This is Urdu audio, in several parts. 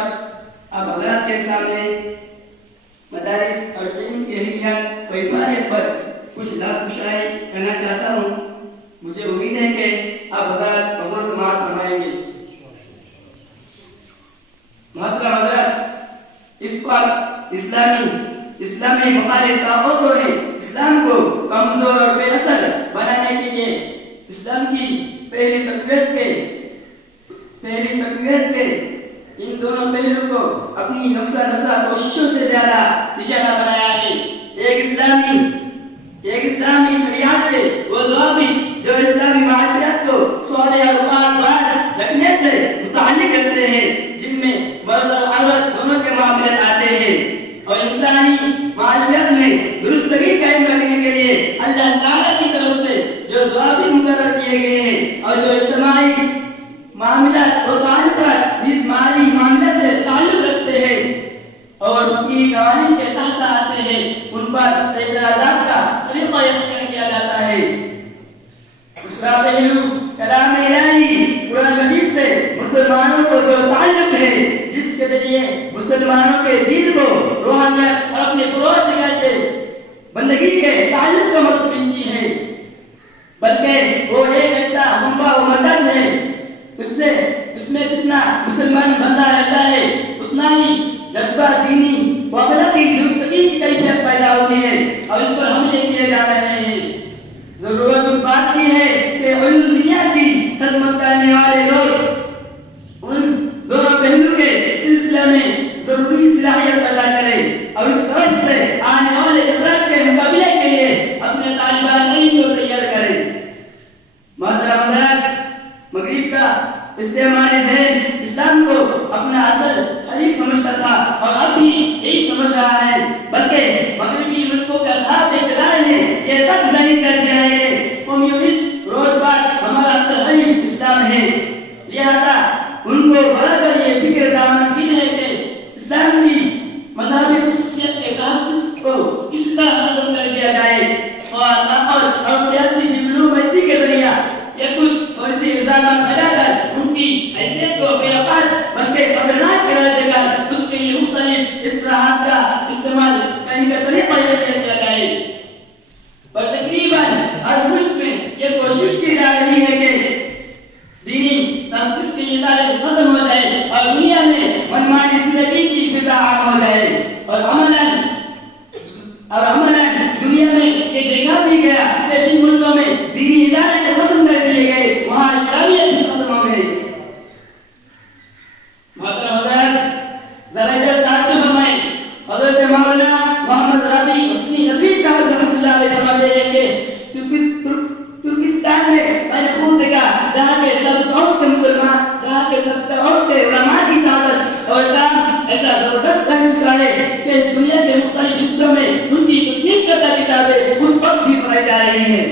پر آپ حضرات کے سامنے مدارس اور علم کی اہمیت و افادیت پر کچھ لفظ شائع کرنا چاہتا ہوں. مجھے امید ہے کہ آپ حضرات قبول سماعت فرمائیں گے. محترم حضرات، اس پر اسلامی مخالف طاقتوں نے اسلام کو کمزور اور بے اثر بنانے کے لیے اسلام کی پہلی تقویت کے ان دونوں پہلو کو اپنی نقصہ نصہ کوششوں سے زیادہ نشانہ بنایا ہے. ایک اسلامی شریعت کے وہ ضوابط جو اسلامی معاشرت کو صالح اور پاک رکھنے سے متعلق رکھتے ہیں، جن میں مرد اور عورت دونوں کے معاملات آتے ہیں، اور انسانی معاشرت میں درستگی قائم کرنے کے لیے اللہ تعالیٰ کی طرف سے جو ضوابط مقرر کیے گئے ہیں، اور جو اجتماعی معاملات و تعلقات اس مالی معاملات سے تعلق رکھتے ہیں اور کی قوانین کے تحت آتے ہیں، ان پر اعتراضات کا طریقہ اختیار کیا جاتا ہے. دوسرا پہلو کلام الہی قرآن مجید سے مسلمانوں کو جو تعلق ہے، جس کے ذریعے مسلمانوں کے دل کو روحانیت اور اپنے پروردگار کے بندگی کے تعلق کو مدد ملتی ہے، بلکہ وہ ایک ایسا منبع و مرکز ہے اس میں جتنا مسلمان بندہ رہتا ہے اتنا ہی جذبہ دینی و اخلاقی درستگی کی کیفیت پیدا ہوتی ہے، اور اس پر حملے کیے جا رہے ہیں. ضرورت اس بات کی ہے کہ ان دنیا کی خدمت کرنے والے لوگ ان دونوں پہلو کے سلسلے میں ضروری صلاحیت پیدا کریں اور اس طرف سے آنے والے خطرات کے مقابلے کے لیے اپنے طالبان علم کو تیار کریں. محترم حضرات، مغرب کا استعمال ذہن اسلام کو اپنا اصل خلیق سمجھتا تھا اور اب بھی یہی سمجھ رہا ہے، بلکہ مغربی ملکوں کا صاحب اقتدار نے یہ تک ظاہر کر دیا ہے کہ کمیونسٹ روزگار ہمارا اصل خلیق اسلام ہے. لہذا ان کو برابر یہ فکر دامن ہے کہ اسلام کی مذہبی خصوصیت کے تحفظ کو کس طرح ختم کر دیا جائے اور سیاسی ڈپلومیسی کے ذریعہ یہ کچھ فرضی الزامات لگا کر ان کی حیثیت کو بے وقار بلکہ خطرناک قرار دے کر اس کے لیے مختلف اصطلاحات کا استعمال کرنے کا طریقہ اختیار کیا جائے. اور تقریباً ہر ملک میں یہ کوشش کی جا رہی ہے کہ دینی تحفظ کے ادارے ختم ہو جائے اور دنیا میں منمانی زندگی کی فضا عام ہو جائے. اور عملاً دنیا میں یہ دیکھا بھی گیا کہ جن ملکوں میں دینی ادارے کو ختم کر دیے گئے وہاں اسلامیت بھی ختم ہو گئی. محترم حضرات، ذرا ادھر تعجب فرمائیں. حضرت مولانا محمد ربیع حسنی ندوی صاحب رحمۃ اللہ علیہ فرماتے ہیں کہ ترکستان میں میں نے خوب دیکھا جہاں کے سب قوم کے مسلمان، جہاں کے سب قوم کے علماء کی طاقت اور کام ایسا زبردست رہ چکا ہے کہ دنیا کے مختلف حصوں میں ان کی تصنیف کردہ کتابیں اس وقت بھی پڑھائی جا رہی ہیں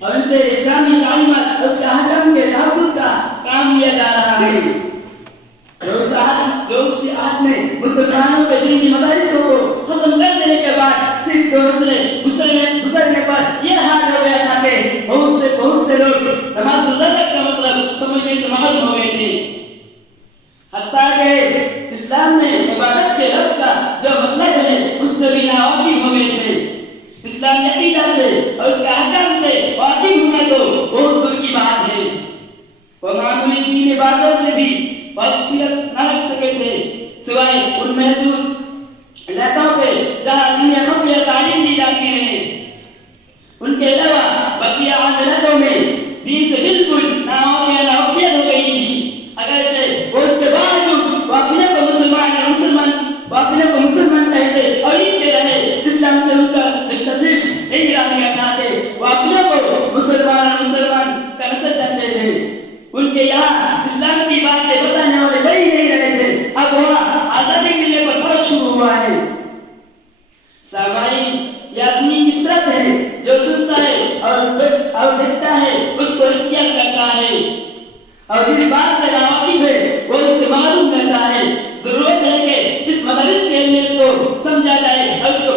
اور ان سے اسلامی تعلیمات اس کا حکم کے تحفظ کا کام لیا جا رہا ہے. جو اس آیت میں مسلمانوں کے دینی مدارسوں کو ختم کر دینے کے بعد صرف 2 نسلیں گزرنے پر یہ حال ہو گیا تھا کہ بہت سے لوگ نماز ذکر کا مطلب سمجھنے سے محروم ہو گئے تھے، حتیٰ کہ اسلام میں عبادت کے لفظ کا جو مطلب ہے اس سے بھی ناواقف ہو گئے تھے. اسلامی عقیدہ سے اور اس کے احکام سے واقف ہونا تو بہت دور کی بات ہے. وہ معمولی دینی باتوں سے بھی واقفیت نہ رکھ سکے تھے سوائے ان محدود علاقوں کے جہاں دینی خفیہ تعلیم دی جاتی ہے. ان کے علاوہ بقیہ عام علاقوں میں دین سے بالکل ناواقفیت ہو گئی تھی، اگرچہ وہ اس کے باوجود وہ اپنے کو مسلمان کہتے اور لکھتے رہے. اسلام سے ان کا رشتہ صرف ایک رابطہ تھا کہ وہ اپنے کو مسلمان کا نسل جانتے تھے. ان کے یہاں اسلام کی باتیں بتانے والے کوئی نہیں رہے تھے. اب وہاں آزادی ملنے پر فرق شروع ہوا ہے. سامعین، یہ آدمی کی فطرت ہے، جو سنتا ہے اور دیکھتا ہے اس کو اختیار کرتا ہے، اور جس بات سے ناواقف ہے وہ اس سے معلوم کرتا ہے. ضرورت ہے کہ اس مدارس کے اہمیت کو سمجھا جائے اور اس کو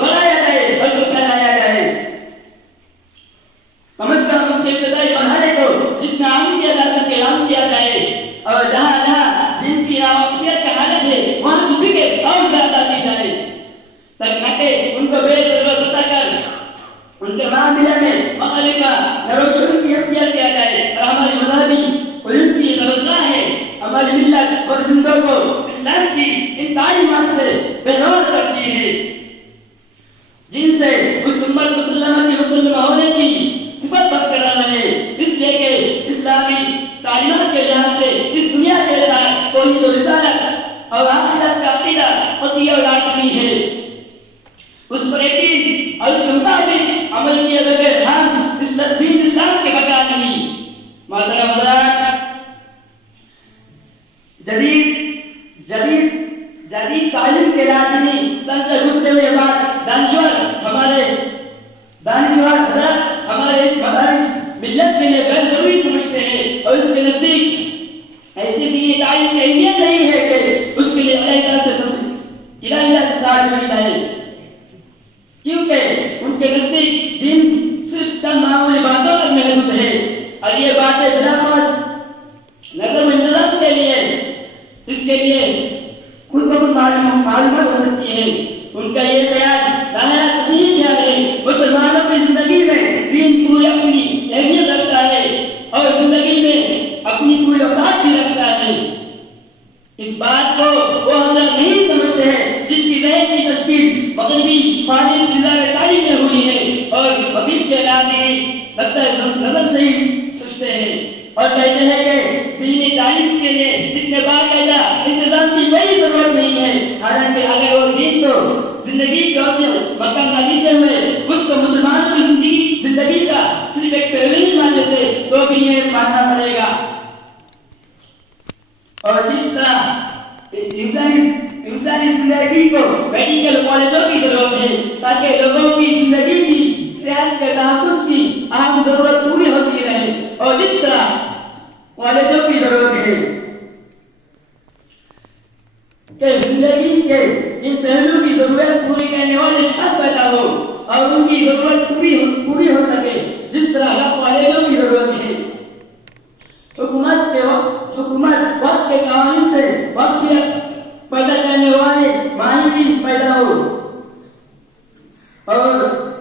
تک کہ ان کو بے ضرورت بتا کر ان کے معاملے میں مخالفہ نروشن کی اختیار کیا جائے. اور ہماری مذہبی علوم کی درسگاہ ہے ہماری ملت اور زندوں کو اسلام کی ان تعلیمات سے بہتر کرتی ہے جن سے اس امت مسلمہ کی مسلمہ ہونے کی صفت برقرار رہے. اس لیے کہ اسلامی تعلیمات کے لحاظ سے اس دنیا کے ساتھ توحید و رسالت اور آخرت کا عقیدہ قطعی اور لازمی ہے. اس پر یقین اور اس کے مطابق عمل کیے بغیر ہم اس دین اسلام کے بقا نہیں. محترم حضرات، جدید تعلیم کے لازمی سن سے گزرے ہوئے بعد دانشور حضرات ہمارے اس مدارس ملت کے لیے غیر ضروری سمجھتے ہیں اور اس کے نزدیک ایسی دینی تعلیم کی اہمیت نہیں ہے کہ اس کے لیے علیحدہ سے تعلیم ملی جائے، کیونکہ ان کے نزدیک دین صرف چند معمولی باتوں پر محدود ہے اور یہ باتیں بلاخص نظم انتظام کے لیے اس کے لیے خود بخود معلومات ہو سکتی ہے. ان کا یہ خیال دائرہ صحیح خیال ہے. مسلمانوں کی زندگی میں دین پوری اپنی اہمیت رکھتا ہے اور زندگی میں اپنی پوری اوساط بھی رکھتا ہے. اس بات کو وہ حضرات نہیں سمجھتے ہیں جن کی ذہن کی تشکیل مغربی خالص نظام تعلیم میں ہوئی ہے اور مغرب کے لازمی نقطۂ نظر سے ہی سوچتے ہیں اور کہتے ہیں کہ دینی تعلیم کے لیے اتنے باقاعدہ انتظام کی کوئی ضرورت نہیں ہے. حالانکہ اگر وہ دین کو زندگی کے اصل مقام نہ دیتے ہوئے اس کو مسلمانوں کی زندگی کا صرف ایک پہلو ہی مان لیتے تو بھی یہ ماننا پڑے گا. اور جس طرح انسانی زندگی کو میڈیکل کالجوں کی ضرورت ہے تاکہ لوگوں کی زندگی کی صحت کے تحفظ کی اہم ضرورت پوری ہوتی رہے، اور جس طرح کالجوں کی ضرورت ہے کہ زندگی کے ان پہلو کی ضرورت پوری کرنے والے شخص پیدا ہو اور ان کی ضرورت پوری ہو سکے، جس طرح کالجوں کی ضرورت ہے. حکومت وقت کے قوانین سے واقفیت پیدا کرنے والے ماہرین پیدا ہو اور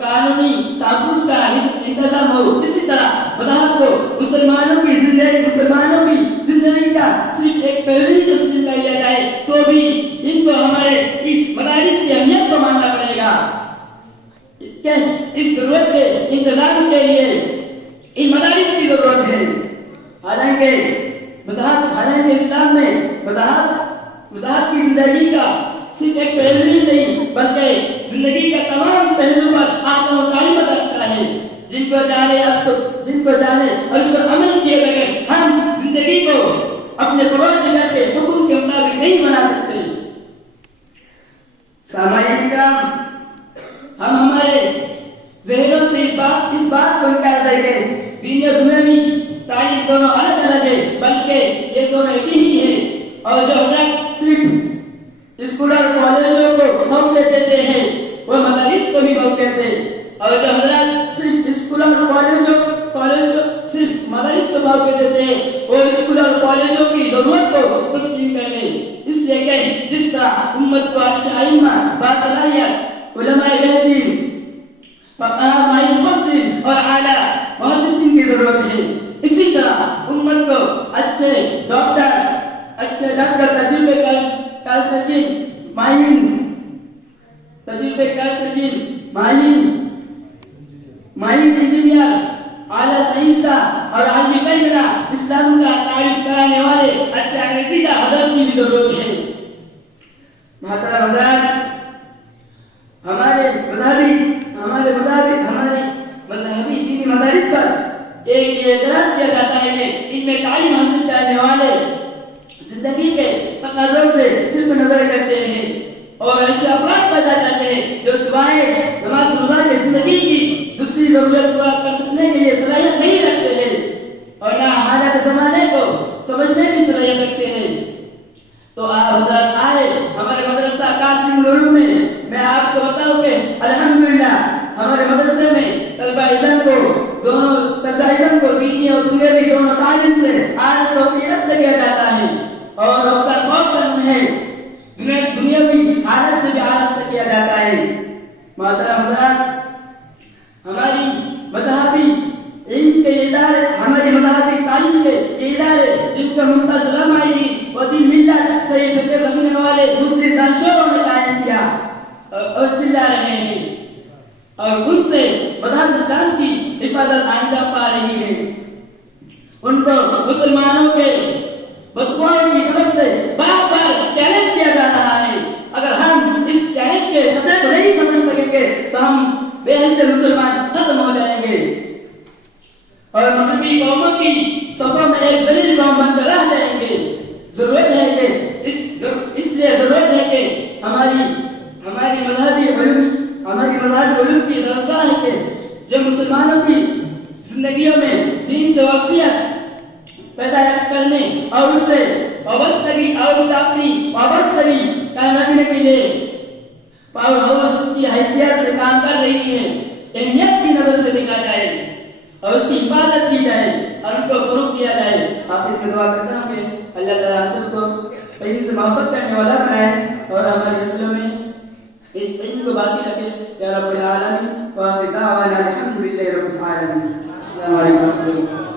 قانونی تحفظ کا انتظام ہو. اسی طرح مذہب کو مسلمانوں کی زندگی کا صرف ایک پہلو ہی تسلیم کر لیا جائے تو بھی ان کو ہمارے اس مدارس کی اہمیت کو ماننا پڑے گا کہ اس ضرورت کے انتظام کے لیے ان مدارس کی ضرورت ہے. حالانکہ اسلام میں مذہب کی زندگی کا صرف ایک پہلو ہی نہیں بلکہ زندگی کا تمام پہلو پر احکام و تعلیمات رکھتا ہے جن کو جانے اور اس پر عمل کیے بغیر ہم زندگی کو اپنے پروردگار کے حکم کے مطابق نہیں بنا سکتے. سامعین کرام، ہم ہمارے ذہنوں سے اس بات کو نکال دیں کہ دین اور دنیاوی تعلیم دونوں الگ الگ ہے، بلکہ یہ دونوں ایک ہی ہے. اور جو حضرات صرف اسکول اور کالجوں کو موقع دیتے ہیں وہ مدارس کو بھی موقع دیتے ہیں، اور جو حضرات صرف اسکول اور کالجوں صرف مدارس کو موقع دیتے ہیں وہ اسکول اور کالجوں کی ضرورت کو تسلیم کر لیں. اس لیے کہ جس طرح امت کو اچھا ائمہ باصلاحیت علماء بہترین فقہاء ماہر مفسرین اور اعلیٰ محدثین کی ضرورت ہے، اسی طرح امت کو اچھے ڈاکٹر تجربے کار سرجن ماہر انجینئر اعلیٰ سائنسداں اور عالمی کلمہ اسلام کا تعریف کرانے والے اچھے عقیدہ حضرت کی بھی ضرورت ہے. محترم حضرات، ہمارے مذہبی دینی مدارس پر ایک اعتراض کیا جاتا ہے کہ ان میں تعلیم حاصل کرنے والے زندگی کے تقاضوں سے صرف نظر کرتے ہیں اور ایسے افراد پیدا کرتے ہیں جو سوائے نماز روزہ کی زندگی کی دوسری ضرورت پورا کر سکنے کے لیے صلاحیت نہیں رکھتے ہیں اور نہ حالات زمانے کو سمجھنے کی صلاحیت رکھتے ہیں. تو آپ حضرات آئے ہمارے مدرسہ قاسم العلوم میں آپ کو بتاؤں کہ الحمدللہ ہمارے مدرسے میں طلبہ علم کو دینی اور دنیاوی دونوں تعلیم سے آج تو پیرست کیا جاتا ہے اور اب تک بہت ہے دنیاوی حالت سے بھی آرست کیا جاتا ہے. صحیح فکر رکھنے والے مسلم دانشوروں نے قائم کیا اور چلا رہے ہیں اور ان سے مذہب اسلام کی حفاظت آئندہ پا رہی ہے. ان کو مسلمانوں کے بدخواہوں کی طرف سے بار بار چیلنج کیا جا رہا ہے. اگر ہم اس چیلنج کے خطرے کو نہیں سمجھ سکیں گے تو ہم بے حد سے مسلمان ختم ہو جائیں گے اور مغربی قوموں کی صفوں میں ایک ذلیل قوم بن کر رہ جائیں گے. ضرورت ہے کہ اس لیے ضرورت ہے کہ ہماری مذہبی علوم کی درسگاہ ہے کہ جو مسلمانوں کی زندگیوں میں دین سے واقفیت پیدا کرنے اور اس سے وابستگی اور اس سے اپنی وابستگی قائم رکھنے کے لیے پاور ہاؤس کی حیثیت سے کام کر رہی ہے اہمیت کی نظر سے دیکھا جائے اور اس کی حفاظت کی جائے اور ان کو فروغ دیا جائے. آخر میں دعا کرتا ہوں کہ اللہ تعالیٰ ہم سب کو علم سے محبت کرنے والا بنائے اور ہمارے نسلوں میں اس علم کو باقی رکھے. یا رب العالمین وآخر دعوانا الحمد للہ رب العالمین. السلام علیکم.